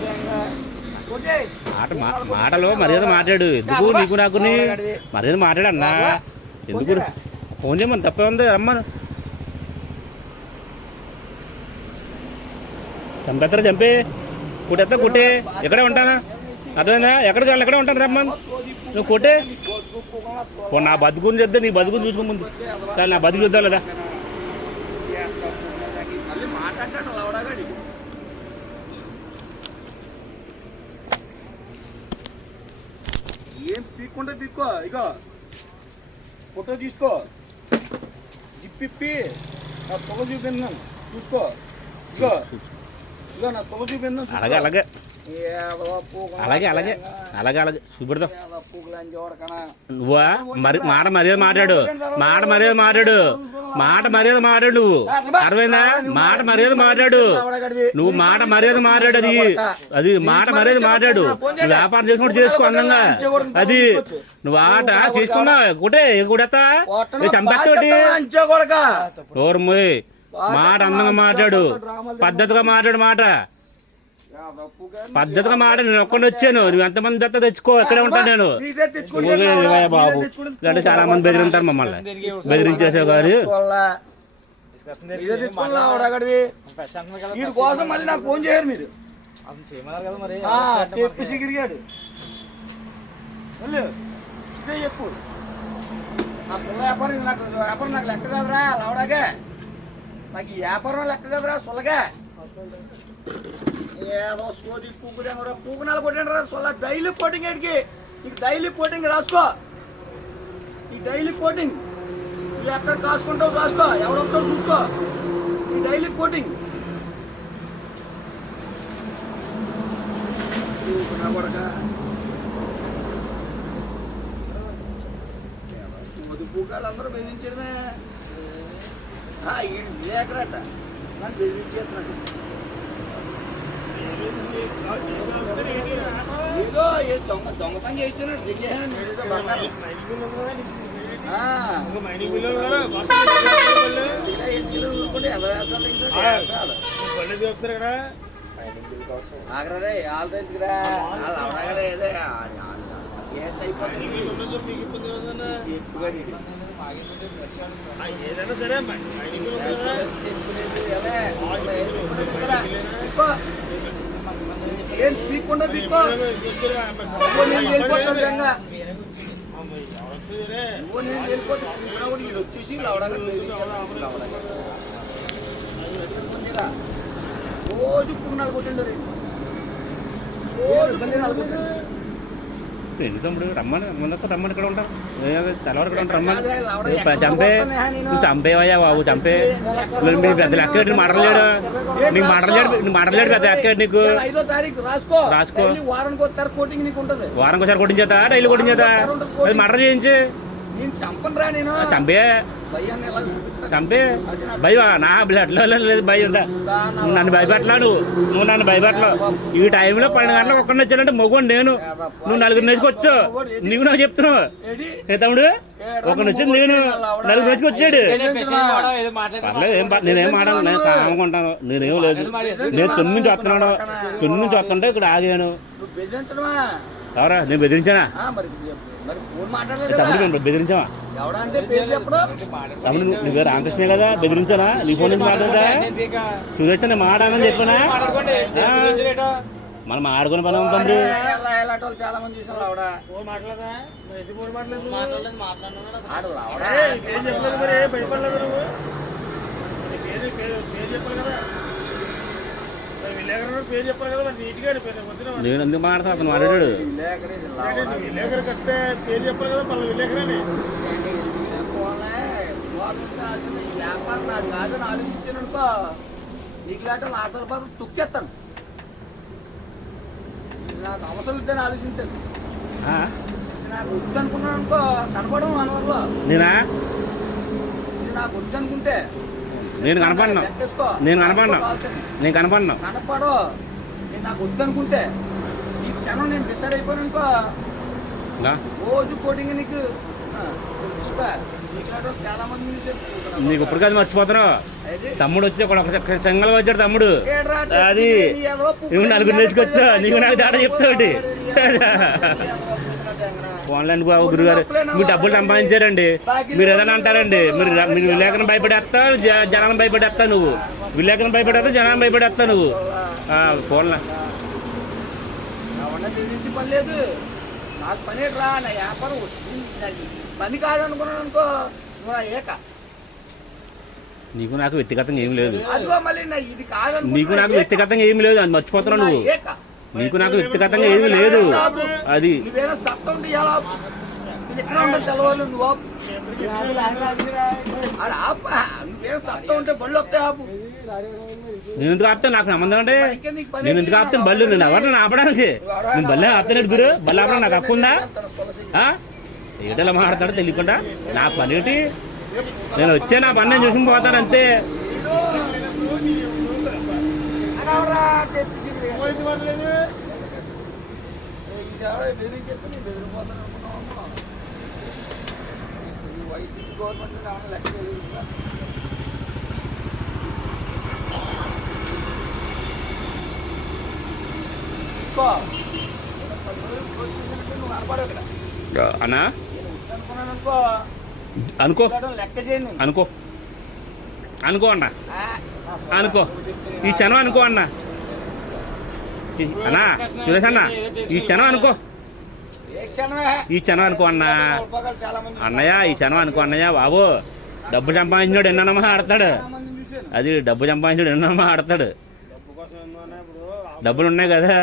బెంగ. ఓకే? మాట మాటలు మర్యాద మాట్లాడు ఎందుకు నీకు నాకు మర్యాద మాట్లాడు అన్నా ఎందుకు ఫోన్ చేయమని తప్పే ఉంది రమ్మను చంపేస్తారా చంపే కుట్టేస్తా కుట్టే ఎక్కడే ఉంటానా అర్థమైందా ఎక్కడికి వెళ్ళి ఎక్కడే ఉంటాను రమ్మను సోది నువ్వు కొట్టే నా బతుకుని చేద్దా నీ బతుకుని చూసుకో ముందు సరే నా బతుకు చూద్దాం లేదా. మళ్ళీ మాట్లాడతాడు లవడగాడి ఏం పీక్కుంటే పీక్కో ఇగో. ఫోటో తీసుకో. జిప్పిప్పి నా సొగ చూపిందాను చూసుకో. ఇగో. ఇగో నా సొగ చూపిందాను అలాగే అలాగే. అలాగే అలాగే. అలాగే అలాగే. చూపెడదాం నువ్వా? మరి మాట మర్యాద మాట్లాడు. మాట మర్యాద మాట్లాడు. మాట మర్యాద మాట్లాడు నువ్వు. అర్థమైందా? మాట మర్యాద మాట్లాడు. నువ్వు మాట మర్యాద మాట్లాడు అది. అది మాట మర్యాద మాట్లాడు. నువ్వు వ్యాపారం చేసుకుంటూ చేసుకో అందంగా. అది నువ్వు ఆట చేసుకున్నావు ఒకటే కొడతా చంపేస్తావుటి అంచే మాట అందంగా మాట్లాడు. పద్ధతిగా మాట్లాడు మాట. పద్ధతిగా మాట నేను ఒక్కడిని వచ్చాను. నువ్వు ఎంతమంది దత్త తెచ్చుకో ఇక్కడే ఉంటాను నేను. బాబు. ఇలాంటి చాలా మంది బెదిరింటారు మమ్మల్ని. బెదిరించేసావు కానీ వీడి కోసం మళ్ళీ నాకు ఫోన్ చేయరు మీరు. చేయమన్నారు కదా మరి. ఆ, చెప్పి సిగిరిగాడు. వెళ్ళు. ఇదే చెప్పు. నా సుల్ల వ్యాపారం ఇది నాకు వ్యాపారం నాకు లెక్క కదరా లవడాగే నాకు ఈ వ్యాపారం లెక్క కదరా సుల్లగా ఏదో సోది పువ్వు దగ్గర నెల కొట్టండి రా డైలీ కోటింగ్ ఎడికి నీకు డైలీ కోటింగ్ రాసుకో. ఈ డైలీ కోటింగ్ నువ్వు ఎక్కడ కాసుకుంటావు కాసుకో ఎవడొస్తావు చూసుకో. ఈ డైలీ కోటింగ్. సోది పూకాలు అందరూ బెదిరించడమే. ఈడు లేకరట. నన్ను బెదిరించేస్తున్నాడు. ఏదో ఏ దొంగ దొంగతనం చేస్తున్నాడు ఇంకా వేస్తాడు. ఆగరే వాళ్ళు అవడగడే ఏదో. ఏదైనా సరే పిక్కో. ఏం పీక్కుండా పిక్కో నువ్వు నేను వెళ్ళిపోతాను నువ్వు నేను వెళ్ళిపోతాను. ఇక్కడ కూడా వచ్చేసి రోజు పుగ్నాలు కొట్టిండు కొట్టిండు. ఎందుకు తమ్ముడు? రమ్మని ముందొక్క రమ్మని ఇక్కడ ఉంటాం. తెల్లవారు ఇక్కడ ఉంటాం రమ్మని. చంపే? నువ్వు చంపేవయ్యా బాబు చంపే. మీ పెద్ద లెక్క? నువ్వు మడలేడు నీకు మడలేడు నువ్వు మడలేడు పెద్ద లెక్క నీకు? రాసుకో. వారానికి ఒకసారి కొట్టించేత డైలీ కొట్టించేత అది మర్డర్ చేయించి. చంపే? చంపే. భయ నా బ్లడ్లో లేదు భయ నువ్వు నన్ను భయపెట్టలా నువ్వు. నువ్వు నన్ను భయపెట్టలా ఈ టైంలో పన్నెండు గంటలకు ఒక్కడిని వచ్చానంటే మొగ్గుని నేను. నువ్వు నలుగురు నేర్చుకొచ్చు నీకు నాకు చెప్తున్నావు. ఏడి? ఏ తమ్ముడు? ఒకరిని వచ్చింది నేను. నలుగురు నేర్చుకు వచ్చాడు. పర్లేదు ఏం ప- నేనేం ఆడాను నేను కామకుంటాను నేనేం లేదు. నేను తొమ్మిది నుంచి వస్తున్నాను. తొమ్మిది నుంచి వస్తుంటే ఇక్కడ ఆగాను. నువ్వు ఎవరా? నేను బెదిరించానా? తమ్ముడు బెదిరించావా? తమ్ముడు నువ్వు- రామకృష్ణ కదా? బెదిరించానా? నీ ఫోన్ నుంచి మాట్లాడదా? చూసొచ్చా నేను మాట్లాడమని చెప్పానా? ఆ. మనం ఆడుకునే పని ఉంటుంది చూసాం మాట్లాడదా? నేను ఎందుకు మాట్లాడుతాను మాట్లాడాడు విలేకరు కట్టే పేరు చెప్పాలి కదా పలు విలేకరని వ్యాపారం కాదని నీకు లాంటి నా తర్వాత తొక్కేస్తాను నాకు అవసరం లేదని ఆలోచించాను ఆ? నాకు వద్దనుకున్నాను అనుకో కనపడడం మనవల్లో నేనా? ఇది నాకు వద్దనుకుంటే నేను కనపడినా. నేను కనపడినా. నేను కనపడినా. కనపడో. నేను నాకు వద్దనుకుంటే ఈ క్షణం నేను డిసైడ్ అయిపోయాను అనుకో? రోజు కోటింగ్ నీకు. నీకు చాలా మంది ఇప్పుడు కాదు మర్చిపోతున్నావు ఏ తమ్ముడు వచ్చి ఒక సింగల్ వచ్చాడు తమ్ముడు. అది. నువ్వు నలుగురు నేర్చుకొచ్చా నీకు నాకు తేడా చెప్తావుటి పోన్లండి బాబు గురుగారు మీరు డబ్బులు సంపాదించారండి. మీరు ఏదైనా అంటారండి. మీరు మీరు విలేకరణ భయపడేస్తా జనాలను భయపడేస్తా నువ్వు. విలేకరణ భయపడేస్తా జనాలను భయపడేస్తా నువ్వు. నాకు పని రా నా వ్యాపారం పని కాదనుకున్నాను అనుకో నువ్వు నా ఏక. నీకు నాకు వ్యక్తిగతంగా ఏం లేదు. నీకు నాకు వ్యక్తిగతంగా ఏం లేదు అది మర్చిపోతున్నావు నువ్వు. నీకు నాకు వ్యక్తిగతంగా ఏమీ లేదు. అది నేను ఎందుకు ఆపుతా నాకు సంబంధం అంటే నేను ఎందుకు ఆపుతాను? బళ్ళు నేను ఎవరిని ఆపడానికి? నేను బల్లే ఆపుతాను గురు. బళ్ళు ఆపడానికి నాకు హక్కు ఉందా? ఏటలా మాట్లాడతాడో తెలియకుండా నా పని ఏంటి? నేను వచ్చే నా పని నేను చూసుకుని పోతాను అంతే. పోయింది పడలేదు నేను బెదిరిపోతాను అనుకున్నావమ్మా. ఈ వైసీపీ గవర్నమెంట్ లెక్క. అన్నా? అనుకున్నాను అనుకో. అనుకో. అనుకో. అనుకో అన్న. అనుకో. ఈ క్షణం అనుకో అన్న. అన్నా సురేష్ అన్న ఈ క్షణం అనుకో. ఈ క్షణం అనుకో అన్న. అన్నయ్య ఈ క్షణం అనుకో అన్నయ్య బాబు. డబ్బు సంపాదించినాడు ఎన్నమ్మా ఆడతాడు. అది డబ్బు సంపాదించాడు ఎన్నమ్మా ఆడతాడు. డబ్బులు ఉన్నాయి కదా.